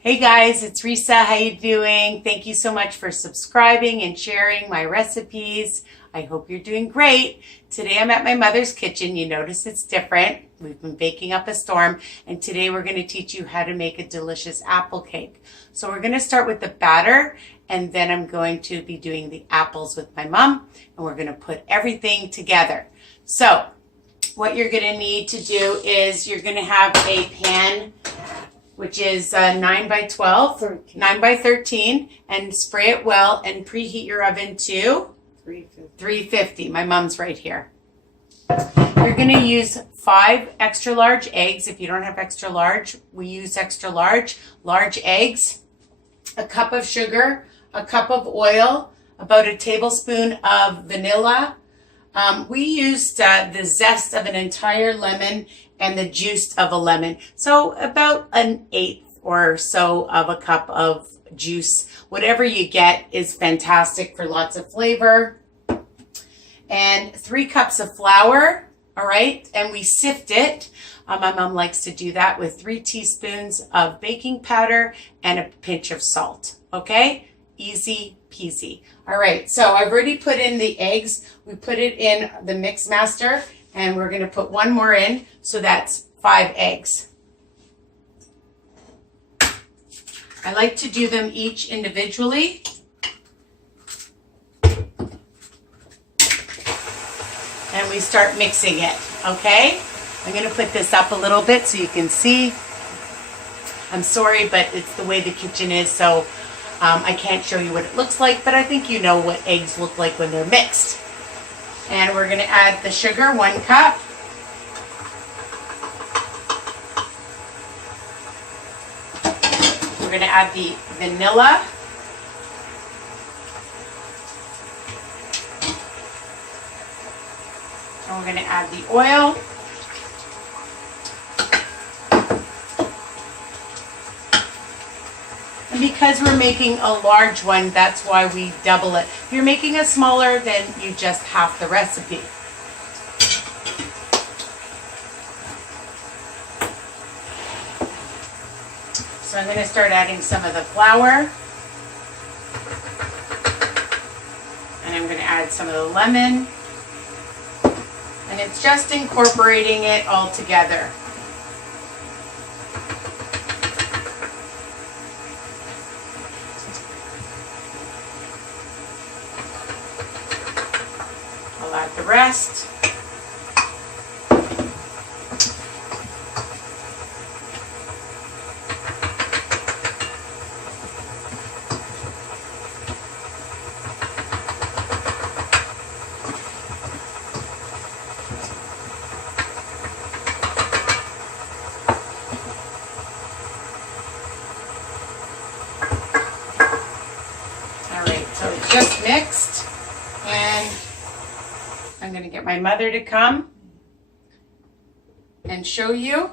Hey guys, it's Risa. How you doing? Thank you so much for subscribing and sharing my recipes. I hope you're doing great. Today I'm at my mother's kitchen. You notice it's different. We've been baking up a storm, and today we're going to teach you how to make a delicious apple cake. So we're going to start with the batter, and then I'm going to be doing the apples with my mom, and we're going to put everything together. So what you're going to need to do is you're going to have a pan which is 9 by 12, 9 by 13, and spray it well and preheat your oven to 350. My mom's right here. You're going to use 5 extra large eggs. If you don't have extra large, we use extra large. Large eggs, a cup of sugar, a cup of oil, about a tablespoon of vanilla. We used the zest of an entire lemon and the juice of a lemon. So about an eighth or so of a cup of juice. Whatever you get is fantastic for lots of flavor. And 3 cups of flour, all right? And we sift it. My mom likes to do that with 3 teaspoons of baking powder and a pinch of salt, okay? Easy peasy. All right, so I've already put in the eggs. We put it in the mix master, and we're going to put 1 more in, so that's 5 eggs. I like to do them each individually. And we start mixing it, okay? I'm going to put this up a little bit so you can see. I'm sorry, but it's the way the kitchen is, so I can't show you what it looks like, but I think you know what eggs look like when they're mixed. And we're going to add the sugar, 1 cup. We're going to add the vanilla. And we're going to add the oil. And because we're making a large one, that's why we double it. If you're making a smaller, then you just half the recipe. So I'm going to start adding some of the flour. And I'm going to add some of the lemon. And it's just incorporating it all together. I'll add the rest. All right, so it's just mixed, and I'm going to get my mother to come and show you.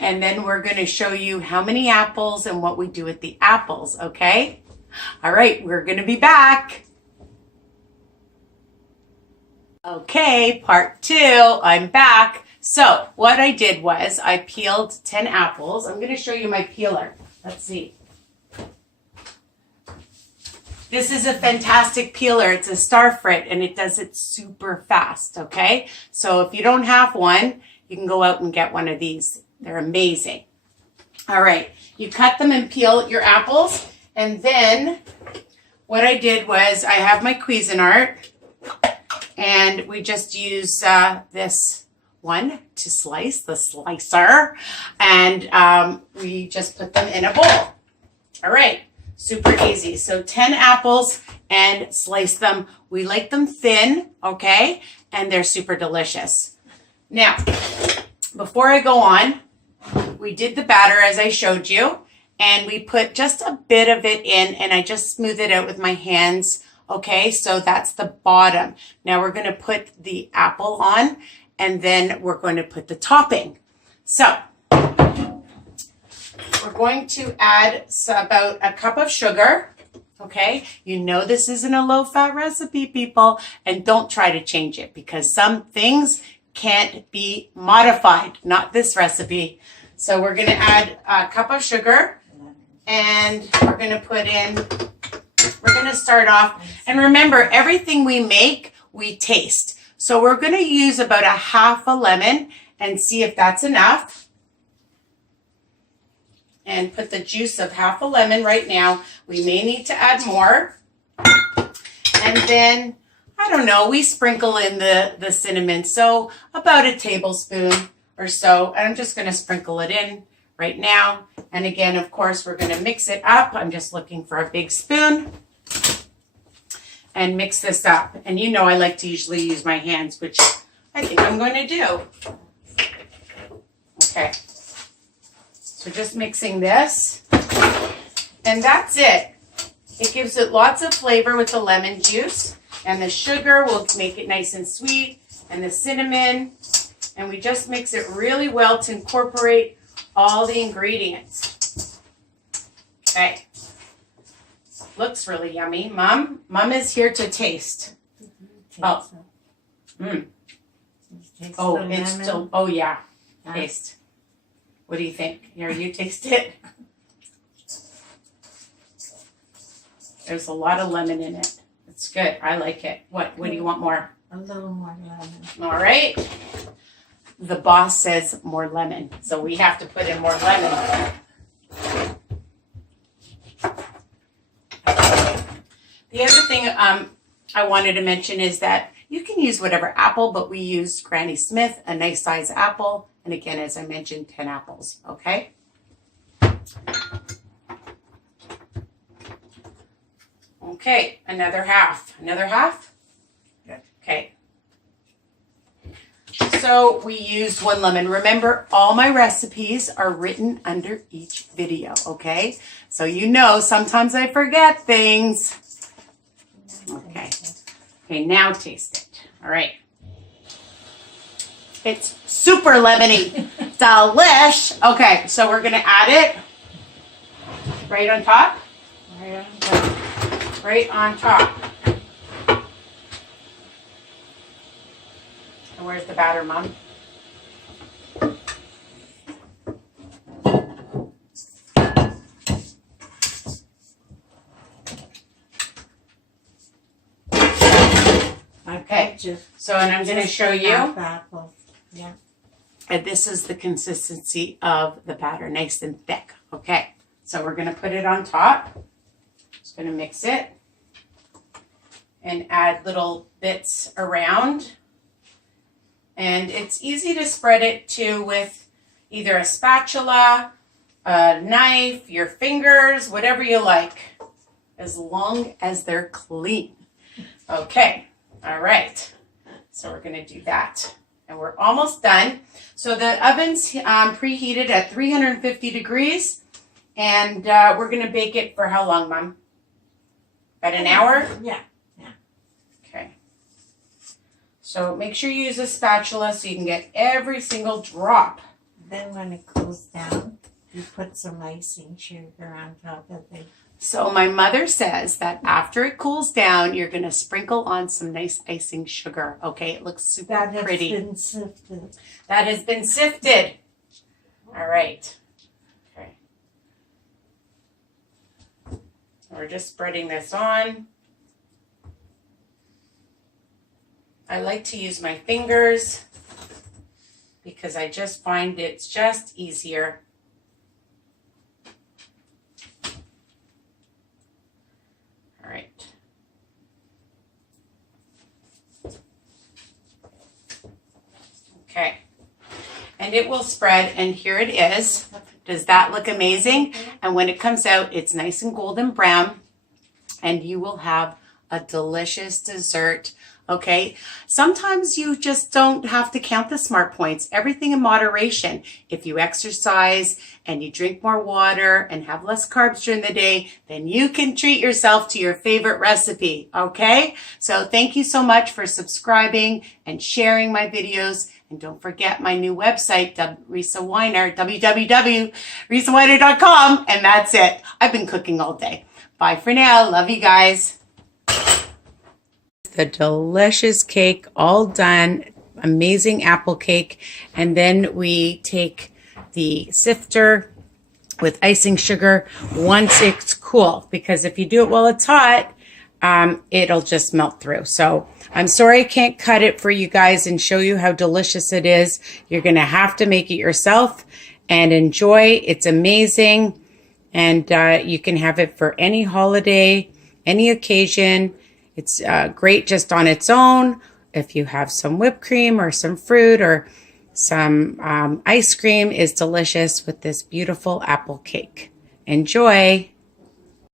And then we're going to show you how many apples and what we do with the apples, okay? All right, we're going to be back. Okay, part 2, I'm back. So what I did was I peeled 10 apples. I'm going to show you my peeler. Let's see. This is a fantastic peeler. It's a Starfrit, and it does it super fast, okay? So if you don't have one, you can go out and get one of these. They're amazing. All right, you cut them and peel your apples, and then what I did was I have my Cuisinart, and we just use this one to slice, the slicer, and we just put them in a bowl. All right. Super easy. So 10 apples and slice them. We like them thin, okay? And they're super delicious. Now, before I go on, we did the batter as I showed you, and we put just a bit of it in, and I just smooth it out with my hands, okay? So that's the bottom. Now we're going to put the apple on, and then we're going to put the topping. So we're going to add about a cup of sugar, okay? You know this isn't a low-fat recipe, people, and don't try to change it because some things can't be modified. Not this recipe. So we're going to add a cup of sugar, and we're going to start off. And remember, everything we make, we taste. So we're going to use about a half a lemon and see if that's enough. And put the juice of half a lemon right now. We may need to add more. And then, I don't know, we sprinkle in the cinnamon. So about a tablespoon or so. And I'm just going to sprinkle it in right now. And again, of course, we're going to mix it up. I'm just looking for a big spoon. And mix this up. And you know I like to usually use my hands, which I think I'm going to do. Okay. So just mixing this. And that's it. It gives it lots of flavor with the lemon juice. And the sugar will make it nice and sweet. And the cinnamon. And we just mix it really well to incorporate all the ingredients. Okay. Looks really yummy. Mom is here to taste. Oh. Oh, it's still, oh yeah. Taste. What do you think? Here, you taste it. There's a lot of lemon in it. It's good. I like it. What do you want more? A little more lemon. All right. The boss says more lemon, so we have to put in more lemon. The other thing I wanted to mention is that you can use whatever apple, but we used Granny Smith, a nice size apple. And again, as I mentioned, 10 apples, okay? Okay, another half. Another half? Good. Okay. So we used 1 lemon. Remember, all my recipes are written under each video, okay? So you know, sometimes I forget things. Okay. Okay, now taste it. All right. It's super lemony. Delish. Okay, so we're going to add it right on top. Right on top. Right on top. And where's the batter, Mom? Okay, so and I'm going to show you. Apples. Yeah. And this is the consistency of the batter, nice and thick. Okay, so we're going to put it on top. Just going to mix it and add little bits around. And it's easy to spread it too with either a spatula, a knife, your fingers, whatever you like, as long as they're clean. Okay, all right. So we're going to do that. And we're almost done. So the oven's preheated at 350 degrees. And we're going to bake it for how long, Mom? About an hour? Yeah. Okay. So make sure you use a spatula so you can get every single drop. Then when it cools down, you put some icing sugar on top of it. So my mother says that after it cools down, you're going to sprinkle on some nice icing sugar. Okay, it looks super pretty. That has been sifted. That has been sifted. All right. Okay. We're just spreading this on. I like to use my fingers because I just find it's just easier. All right. Okay. And it will spread, and here it is. Does that look amazing? And when it comes out, it's nice and golden brown, and you will have a delicious dessert. Okay, sometimes you just don't have to count the smart points. Everything in moderation. If you exercise and you drink more water and have less carbs during the day, then you can treat yourself to your favorite recipe. Okay, so thank you so much for subscribing and sharing my videos. And don't forget my new website, Risa Weiner, www.risaweiner.com. And that's it. I've been cooking all day. Bye for now. Love you guys. The delicious cake all done, amazing apple cake, and then we take the sifter with icing sugar once it's cool, because if you do it while it's hot, it'll just melt through. So I'm sorry I can't cut it for you guys and show you how delicious it is. You're going to have to make it yourself and enjoy. It's amazing. And you can have it for any holiday, any occasion. It's great just on its own. If you have some whipped cream or some fruit or some ice cream, is delicious with this beautiful apple cake. Enjoy.